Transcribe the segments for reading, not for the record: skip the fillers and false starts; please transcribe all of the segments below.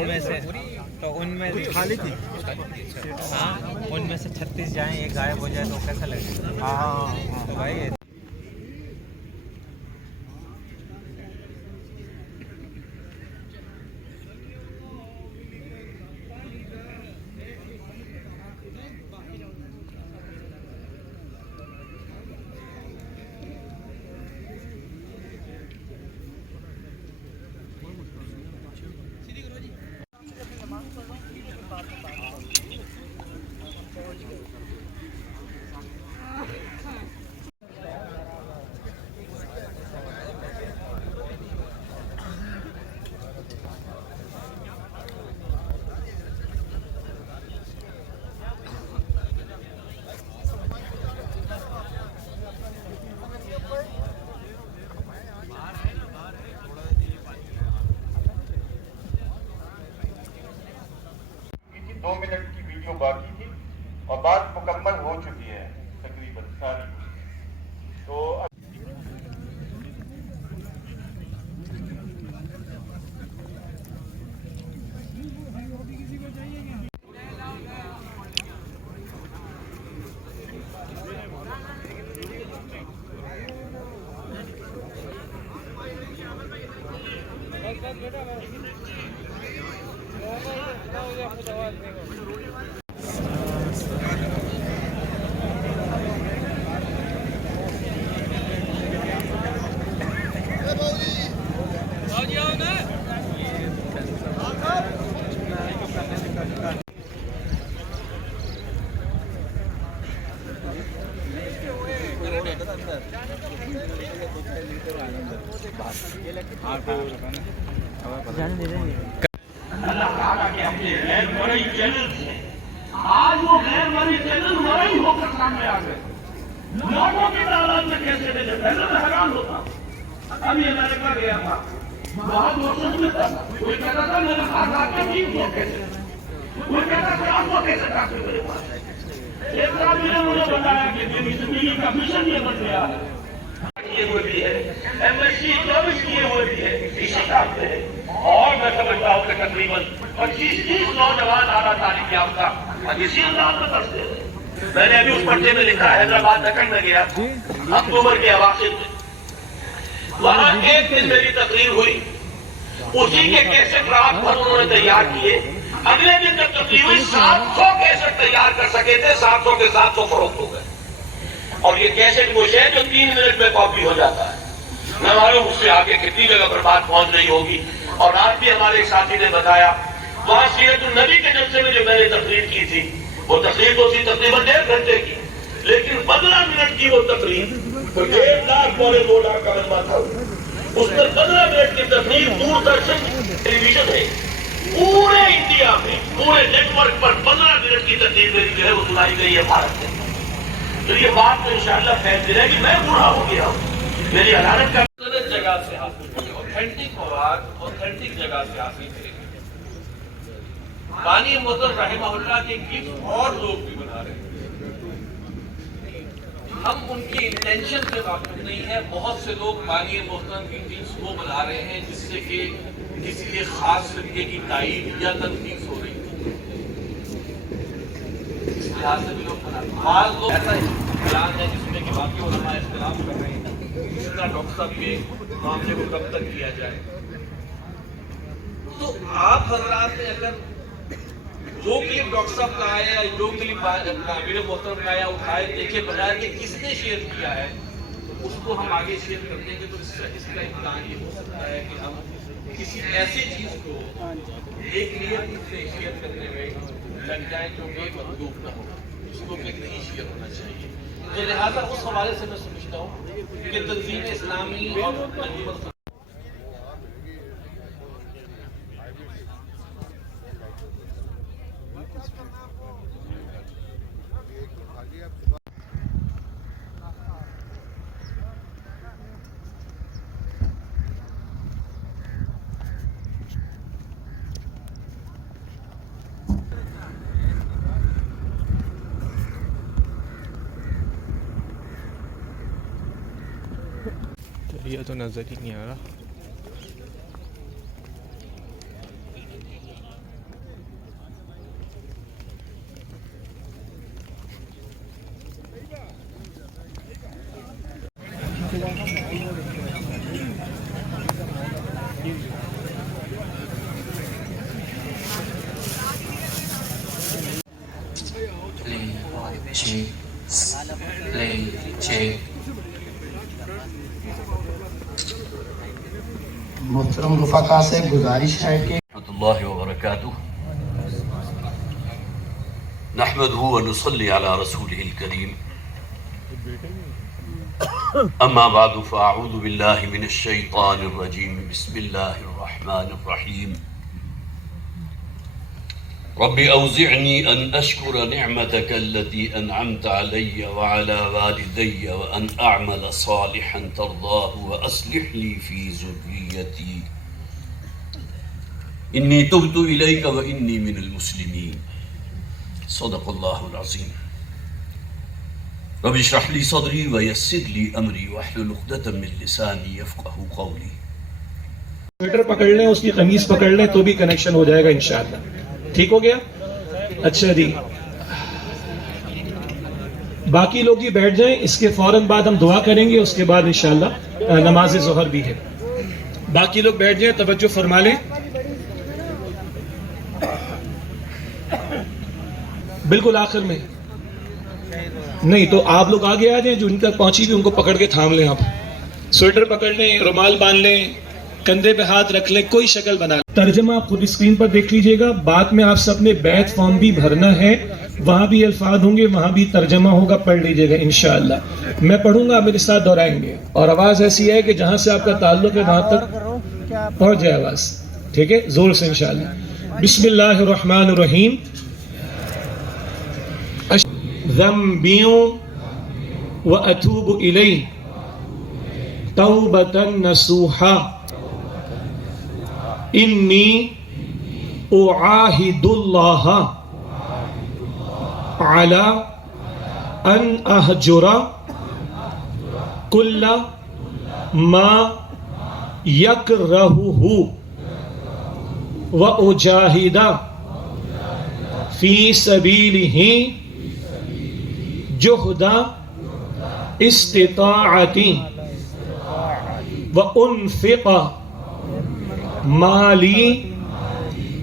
उनमें से तो उनमें खाली थी। हाँ, उनमें से 36 जाएं, एक गायब हो जाए तो कैसा लगेगा? हाँ तो भाई दो मिनट की वीडियो बाकी थी और बात मुकम्मल हो चुकी है तकरीबन सारी। तो अल्लाह ताला के अपने गैर मरई चैनल से आज वो गैर मरई चैनल मरई होकर सामने आ गए। लोगों की तादाद में कैसे मिले, पहले मैं हैरान होता। अभी अमेरिका गया था, वहां दोस्तों में था, कोई कहता था मेरे पास आके 20 लोग कैसे, कोई कहता था आपको कैसे काटे मेरे पास। एक आदमी ने मुझे बताया कि मेरी जिंदगी का मिशन ये बन गया है, किए हुए भी है, MSc 24 किए हुए भी है इसी काम पे है। और मैं समझता हूँ कि तकरीबन 25-30 नौजवान आला तालीम याफ्ता इसी अंदाज में करते हैं। मैंने अभी उस पर्चे में लिखा, हैदराबाद दक्कन में गया अक्टूबर के अवाखिर में, वहां एक दिन मेरी तकरीर हुई, उसी के कैसेट रात भर उन्होंने तैयार किए। अगले दिन जब तकरीर हुई 700 कैसेट तैयार कर सके थे, 700 के 700 फरोख्त हो गए। और ये कैसेट वो है जो 3 मिनट में कॉपी हो जाता है। मैं मालूम उससे आगे कितनी जगह पर बात पहुंच रही होगी। और आज भी हमारे एक साथी ने बताया, वहां सीरतुन नबी के जलसे में जो मैंने तकरीर की थी, वो तकरीर तो थी तकरीबन 1.5 घंटे की, लेकिन 15 मिनट की वो तकरीर, तो 1.5 लाख पौने 2 लाख का मजमा था। उसमें 15 मिनट की तकरीर दूरदर्शन टेलीविजन है, पूरे इंडिया में पूरे नेटवर्क पर 15 मिनट की तकरीर मेरी जो है वो सुनाई गई है भारत में। तो ये बात तो इंशाअल्लाह फैलती रहेगी। मैं बूढ़ा हो गया हूँ, मेरी हरारत का गलत जगह से हासिल करें, ऑथेंटिक मवाद ऑथेंटिक जगह से हासिल करेंगे। बानी मोहतरम रहमहुल्लाह के गिफ्ट और लोग भी बना रहे हैं, हम उनकी इंटेंशन से वाकिफ नहीं है। बहुत से लोग बानी मोहतरम की गिफ्ट को बना रहे हैं जिससे कि किसी एक खास तरीके की तायीद या तनकीद हो रही है, इस लिहाज से भी लोग बनाते लोग ऐसा बयान है जिसमें कि बाकी उलमा इख्तिलाफ कर रहे हैं इस तरह डॉक्टर साहब के मामले को कब तक किया जाए। तो आप हजरात ने अगर जो क्लिप डॉक्टर साहब का आया या जो क्लिप काबिल मोहतरम का आया उठाए देखे बजाय कि किसने शेयर किया है, तो उसको हम आगे शेयर कर देंगे। तो इसका इम्कान ये हो सकता है कि हम किसी ऐसी चीज को एक नियत से शेयर करने में लग जाए जो कि मखलूक न हो, उसको कि नहीं शेयर होना चाहिए। तो लिहाजा उस हवाले से मैं समझता हूँ कि तंजीम इस्लामी और ये तो नजर ही नहीं आ रहा। मोहतरम रुफ़ाका से गुजारिश है कि रहमतुल्लाहि व बरकातुहू नहमदुहु व नुसल्ली अला रसूलिहिल करीम अम्मा बादु फ़अऊज़ु बिल्लाहि मिनश शैतानिर रजीम बिस्मिल्लाहिर रहमानिर रहीम रब्बि औज़िअनी अन अश्कुर निअमतक अल्लती अनअमत अलैया व अला वालिदैया व अन अअमल सालिहन तर्दाहु व अस्लिह ली फ़ी ज़ुर्रियती इन्नी तुब्तु इलैका व इन्नी मिनल मुस्लिमीन सदक़ल्लाहुल अज़ीम रब्बि इश्रह ली सदरी व यस्सिर ली अमरी वहलुल उक़दतम मिन लिसानी यफ़क़हू क़ौली। स्वेटर पकड़ लें, उसकी कमीज पकड़ लें तो भी कनेक्शन हो जाएगा इंशाअल्लाह। ठीक हो गया? अच्छा जी, बाकी लोग जी बैठ जाएं, इसके फौरन बाद हम दुआ करेंगे, उसके बाद इंशाअल्लाह नमाज ज़ोहर भी है। बाकी लोग बैठ जाएं, तवज्जो फरमा लें। बिल्कुल आखिर में नहीं तो आप लोग आगे आ जाएं, जो उन तक पहुंची भी उनको पकड़ के थाम लें। आप स्वेटर पकड़ लें, रुमाल बांध लें, कंधे पे हाथ रख लें, कोई शक्ल बना लें। तर्जमा आप खुद स्क्रीन पर देख लीजिएगा। बाद में आप सबने बैत फॉर्म भी भरना है, वहां भी अल्फाज होंगे, वहां भी तर्जमा होगा, पढ़ लीजिएगा इंशाअल्लाह। मैं पढ़ूंगा, आप मेरे साथ दोहराएंगे और आवाज ऐसी है कि जहां से आपका ताल्लुक है वहां तक पहुंच जाए आवाज। ठीक है, जोर से इंशाअल्लाह। बिस्मिल्लाहिर रहमानिर रहीम। ज़म्बियों व अतूबु इलैहि तौबतन नसूहा इन्नी उआहिदुल्लाह अला अन अहजुरा कुल्ला मा यकरहुहु व उजाहिदा फी सबीलिही जुहदा इस्तिताअती व उनफिक़ा माली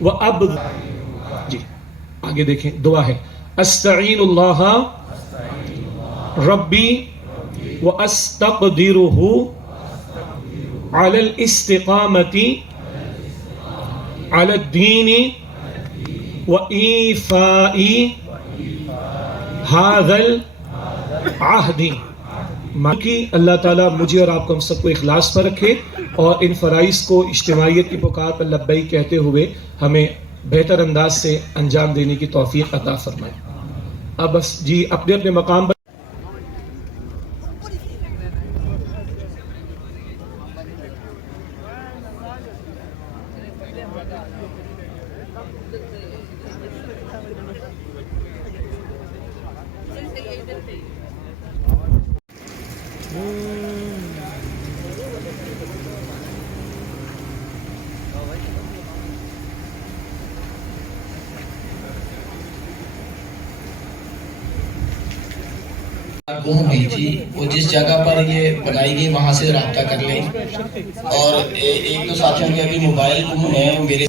व अब जी आगे देखें, दुआ है। अस्तईनुल्लाह रब्बी व अस्तक़दिरुहु अलल इस्तिक़ामती अलद दीनी व ईफ़ाई हाज़ल आहदी। कि अल्लाह ताला मुझे और आपको हम सबको इखलास पर रखे और इन फ़राइज़ को इज्तिमाइयत की पुकार पर लब्बैक कहते हुए हमें बेहतर अंदाज से अंजाम देने की तौफीक अता फरमाए। अब बस जी अपने अपने मकाम पर गुम हुई थी, वो जिस जगह पर ये बनाई गई वहां से रब्ता कर लें। और एक दो साथियों के अभी मोबाइल गुम है, मेरे